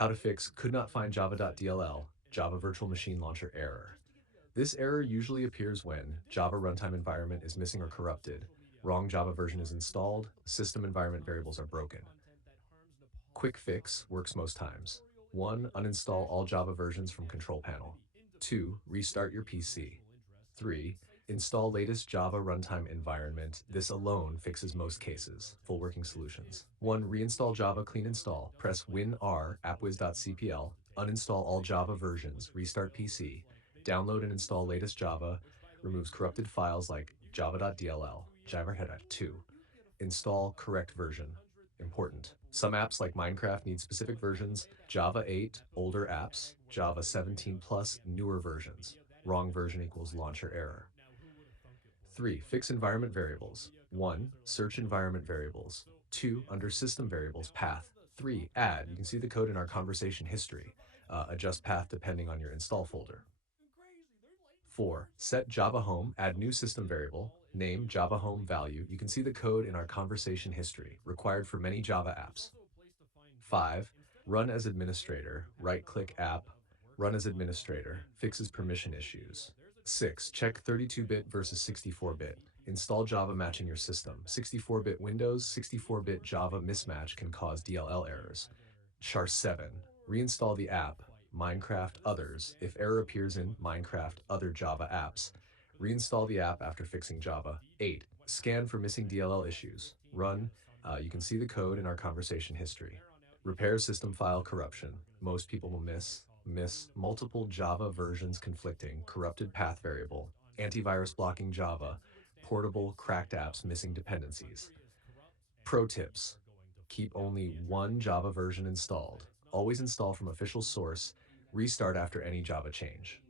How to fix could not find java.dll, Java Virtual Machine Launcher error. This error usually appears when Java runtime environment is missing or corrupted, wrong Java version is installed, system environment variables are broken. Quick fix works most times. 1. Uninstall all Java versions from control panel. 2. Restart your PC. 3. Install latest Java runtime environment. This alone fixes most cases. Full working solutions. 1. Reinstall Java clean install. Press WinR appwiz.cpl. Uninstall all Java versions. Restart PC. Download and install latest Java. Removes corrupted files like java.dll. Java 2. Install correct version. Important. Some apps like Minecraft need specific versions. Java 8, older apps. Java 17 plus, newer versions. Wrong version equals launcher error. 3. Fix environment variables. 1. Search environment variables. 2. Under system variables, path. 3. Add. You can see the code in our conversation history. Adjust path depending on your install folder. 4. Set Java home, add new system variable, name Java home value. You can see the code in our conversation history, required for many Java apps. 5. Run as administrator, right-click app, run as administrator, fixes permission issues. 6. Check 32-bit versus 64-bit. Install Java matching your system. 64-bit Windows, 64-bit Java mismatch can cause DLL errors. Char 7. Reinstall the app, Minecraft Others, if error appears in Minecraft Other Java apps. Reinstall the app after fixing Java. 8. Scan for missing DLL issues. Run. You can see the code in our conversation history. Repair system file corruption. Most people will miss multiple Java versions conflicting, corrupted path variable, antivirus blocking Java, portable cracked apps missing dependencies. Pro tips. Keep only one Java version installed. Always install from official source. Restart after any Java change.